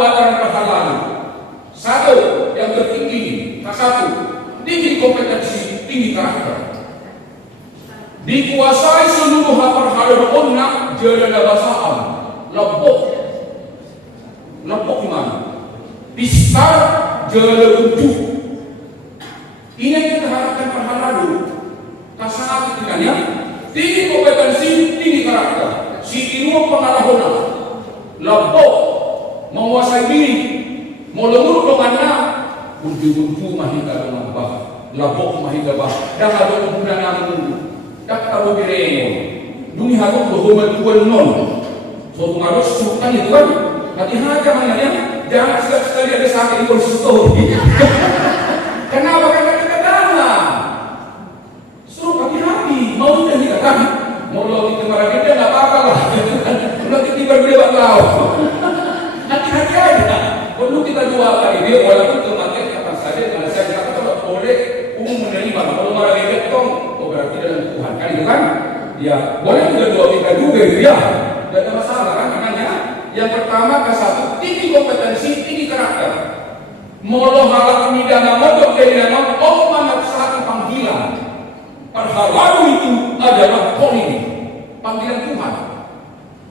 perbuatan berhalangan. Satu, yang tertinggi, satu, tinggi kompetensi, tinggi karakter. Dikuasai seluruh perhalalan onak, jadada basaan, lepok gimana? Pistar, jadada ujuk. Ini yang kita harapkan perhalalan. Kasar ketikanya, tinggi kompetensi, tinggi karakter. Si ilmu pengalaman, lepok, menguasai diri, mulur dengan buntu mahita dengan bah, lapok mahita bah, dan ada kemudian namu, tak tahu bireno, dunia harus berhubungan tuan non, suatu harus sukan itu kan, hati-hati maknanya, jangan sekali ada sakit konsultor. Kenapa karena kita dana, suruh hati-hati, mau dan tidak kan, mau lo kita marah kita nggak apa-apa lah, nanti tiba berbeda lau, hati-hati aja. Perlu kita dua kali dia walaupun kematian kapan saja karena saya kata kalau boleh umum menerima kalau marah bebek tong berarti dalam Tuhan kan itu kan ya boleh juga dua kita juga itu ya tidak ada masalah kan makanya yang pertama ke satu tinggi kompetensi tinggi karakter molo halak ini dan modok dari nama mana satu panggilan perhalalu itu adalah calling panggilan Tuhan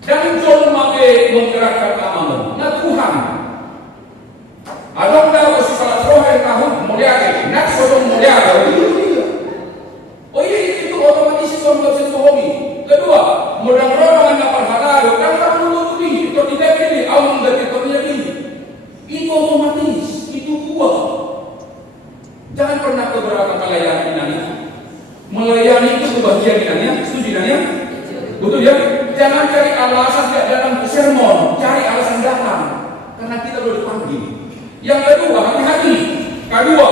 dan John make menggerakkan amalan nah Tuhan ada kalau si salah roh yang tahun mulia nak sodom mulia oh iya itu otomatis itu konsep hobi kedua modal roh dengan perhalalu dan kamu nutupi itu tidak pilih awam dari pemilih itu otomatis itu kuat jangan pernah keberatan melayani itu kebahagiaan dinanya setuju dinanya betul ya jangan cari alasan dalam sermon cari alasan datang karena kita sudah dipanggil. Yang kedua, hati-hati. Kedua,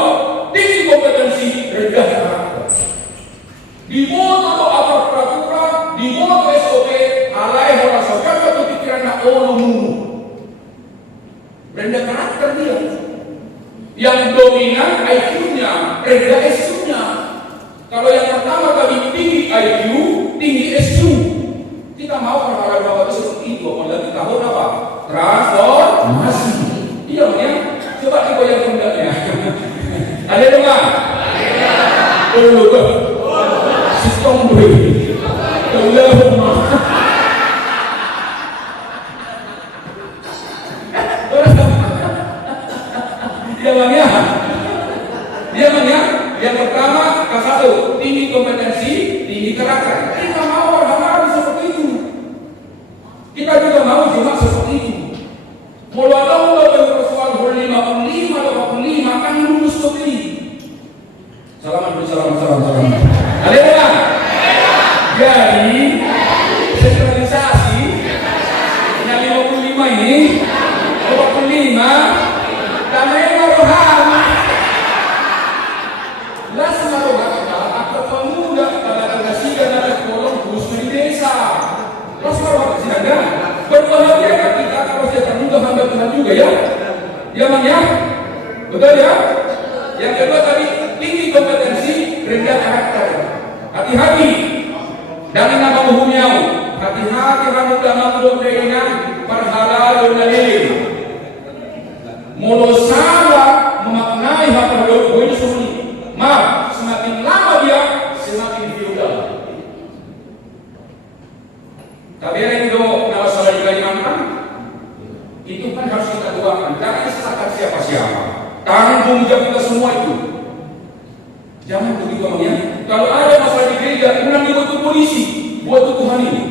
tinggi kompetensi, rendah karakter. Di moto apa peraturan, di moto SOP, alai orang sokan atau pikiran nak olumu. Rendah karakter dia. Yang dominan IQ-nya, rendah SQ-nya. Kalau yang pertama tadi tinggi IQ, tinggi SQ. Kita mau hal-hal seperti itu, apalagi tahun apa? Transformasi. Iya, ya. Coba kita yang hendaknya. Ada dengar? Ada. Sistem beri. Allahumma. Dia mana? Dia mana? Yang pertama, ke-1 tinggi kompetensi, tinggi karakter. Kita mau hal-hal seperti itu. Kita juga mau cuma seperti itu. Mulai dari Rasulullah 55 kan lulus seperti salam. Ada enggak? Jadi sentralisasi yang 55 ini 55 damai rohani. Lah selalu kata atau pemuda pada kasih dan ada kolom khusus di desa. Rasulullah tidak berbahagia kita kalau saya termuda hamba Tuhan juga ya. Ya Bang ya? Betul ya? Yang kedua tadi tinggi kompetensi, rendah karakter. Hati-hati dengan nama hukumnya. Hati-hati kamu dalam doktrinnya perhalalan dalil. Mulu salah memaknai hak berdoa itu sulit. Maaf, semakin lama dia semakin feodal. Tapi yang itu nama salah di Kalimantan itu kan harus kita doakan. Jangan salahkan siapa-siapa. Tanggung jawab kita semua itu. Jangan begitu ya. Kalau ada masalah di gereja, kemudian dibuat polisi, buat Tuhan ini.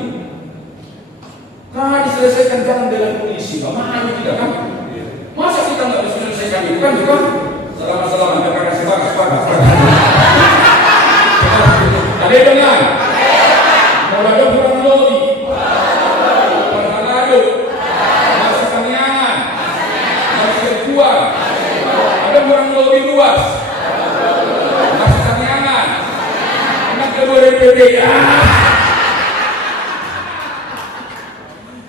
Kan diselesaikan jangan dengan polisi. Bagaimana tidak kan? Masa kita nggak bisa selesaikan itu kan? Juga selamat-selamat. Terima kasih banyak. Ada dengan mulai kurang lagi. Ada orang lebih luas masih sanyangan anak kedua DPD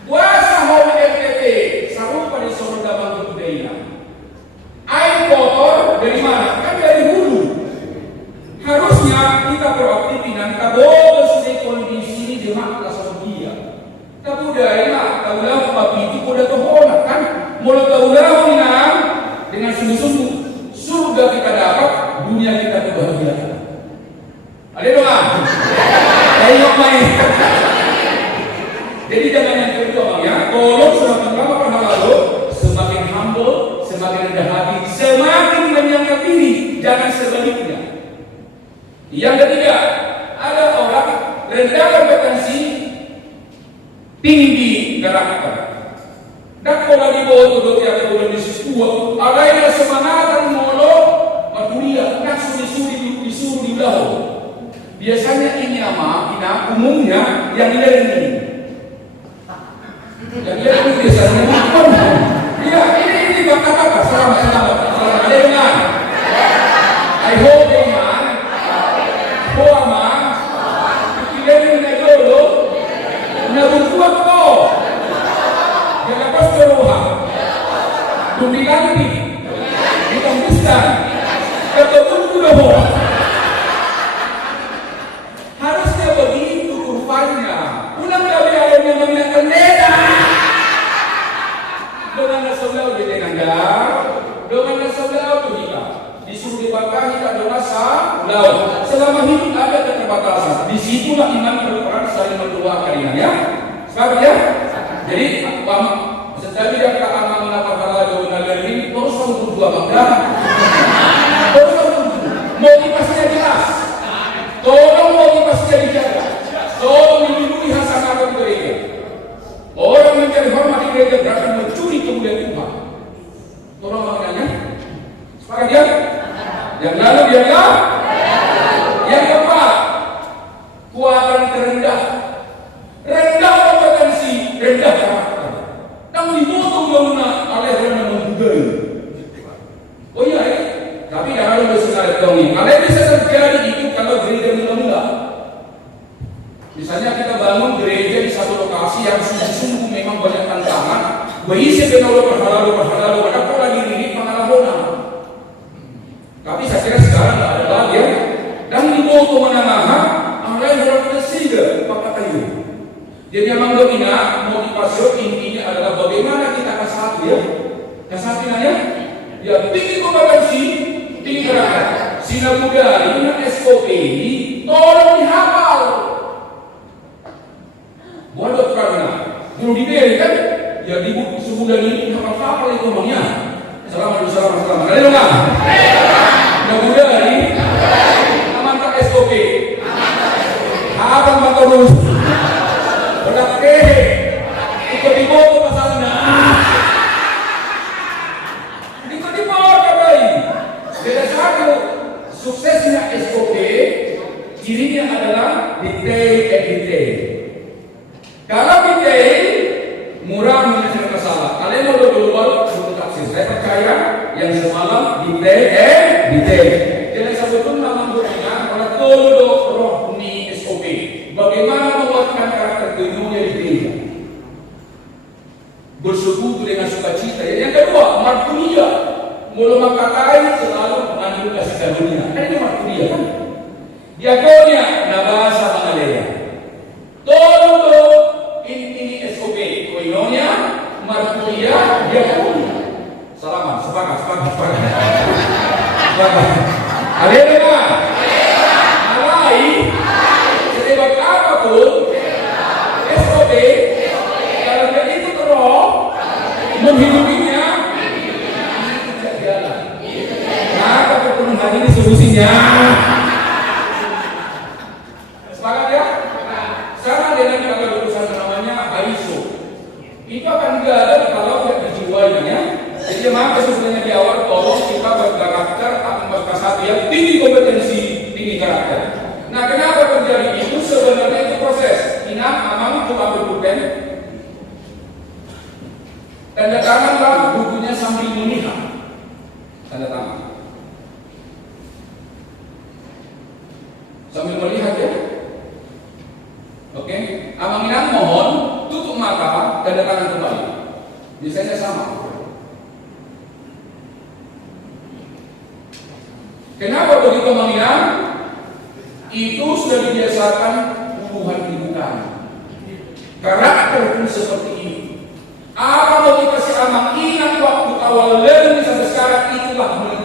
puasa mau MPT sarupa di Solo Bangku Budaya air kotor dari mana? Kan dari hulu harusnya kita proaktif dan kita boleh kondisi ini jemaah langsung dia kita budaya tahulah tapi itu udah kehonak kan mulai tahulah sungguh-sungguh, surga kita dapat, dunia kita kebahagiaan. Ada doa? Tengok main. Jadi jangan yang kedua Bang ya, tolong semakin lama pahala lo, semakin humble, semakin rendah hati, semakin menyangka diri, jangan sebaliknya. Yang ketiga, ada orang rendah kompetensi, tinggi karakter. Dan kalau di bawah itu tiap bulan di sebuah, ada yang semangat molo, kuliah, nak disuruh di belakang. Biasanya ini nama, umumnya yang learning. Yang learning biasanya makan. Ya, ini kata-kata selamat. Ada dengan. I hope dengan. Poama. Learning na dulu. Nabukuat ko. Yang lepas keruhan. Dumilanti. Ditembuskan. Ketemu dulu. Harusnya begitu kurvanya. Ulang kali ada yang mengingatkan leda. Dengan nasaulaw di tenangga. Dengan nasaulaw itu kita. Disuruh dibakahi tak ada rasa. Law. Selama hidup ada keterbatasan. Disitulah iman berperan saling mendoakan ya. Sekarang ya. Jadi setiap dia kata amal menapa halal dan ini terus berjuang dah. Motivasinya jelas. Tolong motivasinya dijaga. Tolong dilindungi hasanah gereja. Orang mencari hormat di gereja berarti mencuri kemuliaan Tuhan. Tolong maknanya. Sepakat ya? Yang lalu dia yang keempat, kuadran terendah. Rendah kompetensi, rendah karakter. Yang dipotong guna oleh orang membudaya. Oh iya ya. Tapi jangan lupa sekarang dong. Kalau bisa terjadi itu kalau gereja mula-mula. Misalnya kita bangun gereja di satu lokasi yang sungguh-sungguh memang banyak tantangan. Berisi penolo berhala, ada pola diri pengalaman. Tapi saya kira sekarang tidak ada lagi ya. Dan di bawah menengah, Allah yang berarti sehingga pakai kayu. Jadi memang dominan motivasi intinya adalah bagaimana kita kasat ya. Kasatinanya ya tinggi kompetensi. Tinggi karakter. Sinagudari dengan SOP ini tolong dihafal. Waduh karena dulu diberi kan, ya di buku sebulan ini hafal itu omongnya. Selamat. Ada enggak? Sinagudari, amantak SOP. Hafal mata terus. Bedak ikut di bawah pasalnya. Beda satu, suksesnya SOP, cirinya adalah detail. Kalau detail, murah menyelesaikan masalah. Kalian mau global untuk taksir. Saya percaya yang semalam detail. Jadi sebetulnya mengurangi oleh todo roh ni SOP. Bagaimana menguatkan karakter kehidupannya di gereja? Bersekutu dengan sukacita. Yang kedua, martunia. Mulu makakai selalu mengandung kasih karunia. Kan itu martunia kan? Diakonia, nabasa mengalela. Todo inti SOP. Koinonia, martunia, diakonia. Salaman, sepakat. Haleluya. Alai, setiap apapun SOP, kalau dia itu terus menghidupinya. Maka pertemuan hari ini solusinya. Sepakat ya? Sama dengan kalau urusan namanya ISO. Itu akan gagal kalau tidak dijiwai ya. Jadi maka sebenarnya di awal tolong kita berkarakter akan berkasat yang tinggi kompetensi, tinggi karakter. Nah kenapa terjadi itu? Sebenarnya itu proses. Inam amam cuma berbukan. Tanda tanganlah bukunya sambil melihat. Tanda tangan. Sambil melihat ya. Oke. Amanginan mohon tutup mata, tanda tangan kembali. Biasanya sama. Kenapa begitu amanginan? Itu sudah dibiasakan puluhan ribu kali. Karakter pun seperti ini. Apa motivasi amang ingat waktu awal learning sampai sekarang? isyarat itulah